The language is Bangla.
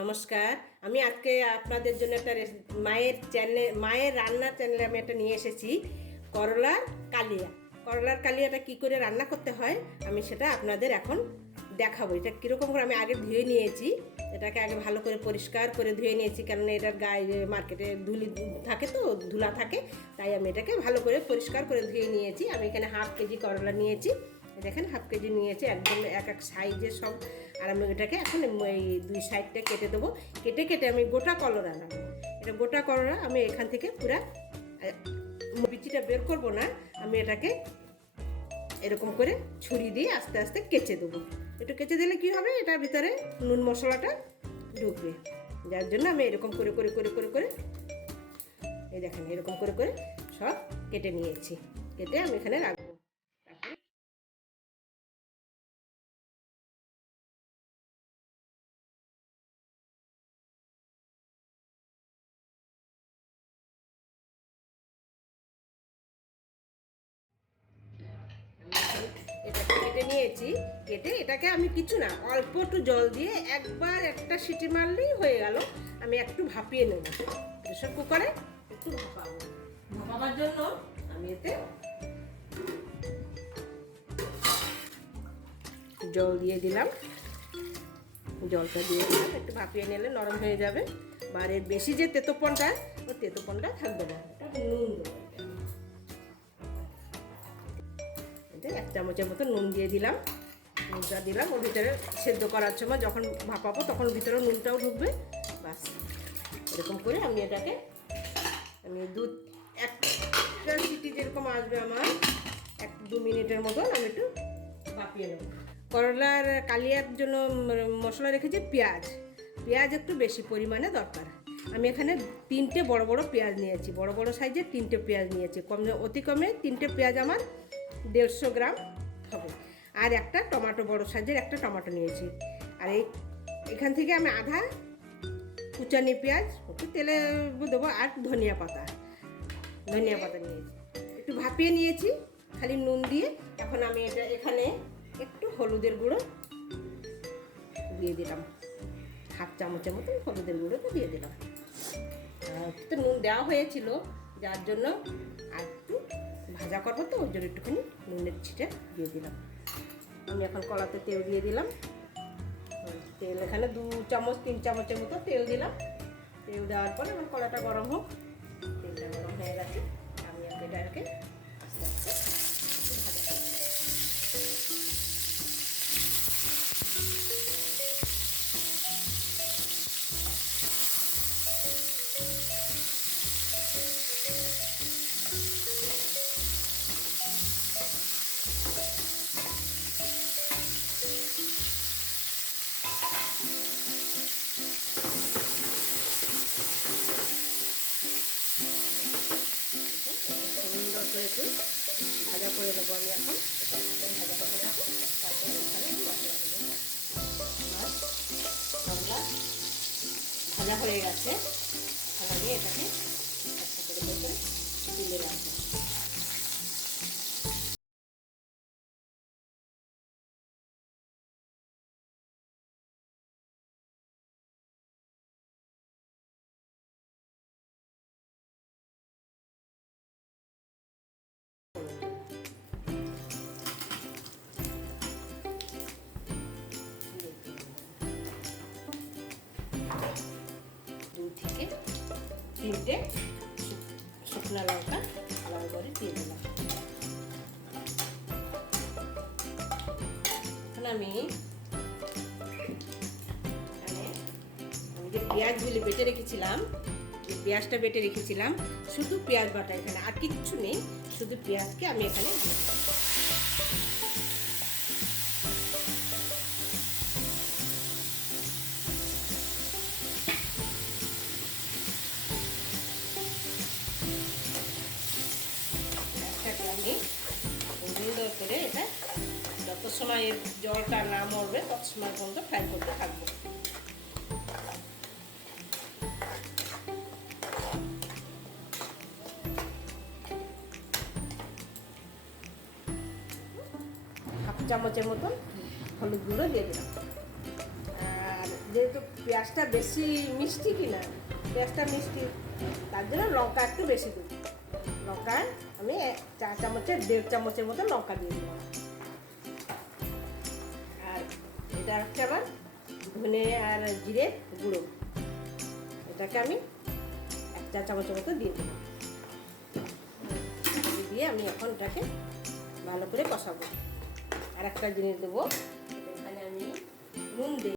নমস্কার। আমি আজকে আপনাদের জন্য একটা মায়ের রান্নার চ্যানেলে আমি একটা নিয়ে এসেছি করলার কালিয়া। করলার কালিয়াটা কি করে রান্না করতে হয় আমি সেটা আপনাদের এখন দেখাবো। এটা কীরকম করে আমি আগে ধুয়ে নিয়েছি, এটাকে আগে ভালো করে পরিষ্কার করে ধুয়ে নিয়েছি, কারণ এটার গায়ে মার্কেটে ধুলি থাকে, তো ধুলা থাকে, তাই আমি এটাকে ভালো করে পরিষ্কার করে ধুয়ে নিয়েছি। আমি এখানে হাফ কেজি করলা নিয়েছি, দেখেন হাফ কেজি নিয়েছি, একদম এক এক সাইজের সব। আর আমি এটাকে এখন এই দুই সাইডটা কেটে দেবো। কেটে আমি গোটা করলা নেবো। এটা গোটা করলা আমি এখান থেকে পুরা বিচিটা বের করবো না, আমি এটাকে এরকম করে ছুরি দিয়ে আস্তে আস্তে কেচে দেবো। একটু কেচে দিলে কি হবে, এটার ভিতরে নুন মশলাটা ঢুকবে, যার জন্য আমি এরকম করে করে করে করে করে এই দেখেন এরকম করে করে সব কেটে নিয়েছি। কেটে আমি এখানে রাখবো। এটাকে কেটে নিয়েছি। কেটে এটাকে আমি কিছু না, অল্প একটু জল দিয়ে একবার একটা সিটি মারলেই হয়ে গেল। আমি একটু ভাপিয়ে নেব, প্রেসার কুকারে একটু ভাপাবার জন্য আমি এতে জল দিয়ে দিলাম। জলটা দিয়ে দিলাম, একটু ভাপিয়ে নিলে নরম হয়ে যাবে। আর এর বেশি যে তেতোপনটা, ও তেতোপনটা থাকবে না। এটা নুন দেবো, এক চামচের মতো নুন দিয়ে দিলাম। নুনটা দিলাম ওর ভিতরে সেদ্ধ করার সময়, যখন ভাপাবো তখন ভিতরে নুনটাও ঢুকবে। বাস এরকম করে আমি এটাকে একটা সিটি যেরকম আসবে আমার 1-2 মিনিটের মতন আমি একটু ভাপিয়ে নেব। করলার কালিয়ার জন্য মশলা রেখেছি পেঁয়াজ একটু বেশি পরিমাণে দরকার। আমি এখানে 3টে বড় বড় পেঁয়াজ নিয়েছি, বড় বড় সাইজের 3টে পেঁয়াজ নিয়েছি। অতি কমে 3টে পেঁয়াজ আমার 150 গ্রাম হবে। আর একটা টমেটো, বড় সাইজের একটা টমেটো নিয়েছি। আর এখান থেকে আমি আধা কুচানি পেঁয়াজ একটু তেলে দেবো, আর ধনিয়া পাতা নিয়েছি। একটু ভাপিয়ে নিয়েছি খালি নুন দিয়ে। এখন আমি এখানে একটু হলুদের গুঁড়ো দিয়ে দিলাম, হাফ চামচের মতো হলুদের গুঁড়োটা দিয়ে দিলাম। তো নুন দেওয়া হয়েছিল, যার জন্য আর একটু ভাজা করবো, তো ওই জন্য একটুখানি নুনের ছিটে দিয়ে দিলাম। আমি এখন কড়াতে তেল দিয়ে দিলাম। তেল এখানে 2-3 চামচের মতো তেল দিলাম। তেল দেওয়ার পরে আমার কড়াটা গরম হোক। তেলটা গরম হয়ে গেছে, আমি এটাকে আস্তে আস্তে ভাজা করব। একটু ভাজা করে দেবো আমি এখন। ভাজা করতে থাকবো, তারপরে এখানে আমি মশলা দেবো। আমার মশলা ভাজা হয়ে গেছে। এখন আমি এটাকে একটা করে তুলে রাখবো। থেকে 3টে শুকনো লঙ্কা লাল করে দিয়ে দিলাম। এখন আমি যে পেঁয়াজগুলি বেটে রেখেছিলাম, পেঁয়াজটা বেটে রেখেছিলাম, শুধু পেঁয়াজ বাটা, এখানে আর কিচ্ছু নেই, শুধু পেঁয়াজকে আমি এখানে আমি সুন্দর করে এটা যত সময় এর জলটা না মরবে তত সময় পর্যন্ত ফ্রাই করতে থাকবো। হাফ চামচের মতন হলুদ গুঁড়ো দিয়ে দিলাম। আর যেহেতু পেঁয়াজটা বেশি মিষ্টি কিনা, পেঁয়াজটা মিষ্টি, তার জন্য লঙ্কা একটু বেশি দেবো। লঙ্কা আমি 1 চামচের 1.5 চামচের মতো লঙ্কা দিয়ে দিলাম। আর এটা হচ্ছে আবার ধনে আর জিরে গুঁড়ো, এটাকে আমি 1 চামচের মতো দিয়ে দিলাম। দিয়ে আমি এখন এটাকে ভালো করে কষাবো। আর একটা জিনিস দেবো, এখানে আমি নুন দিই।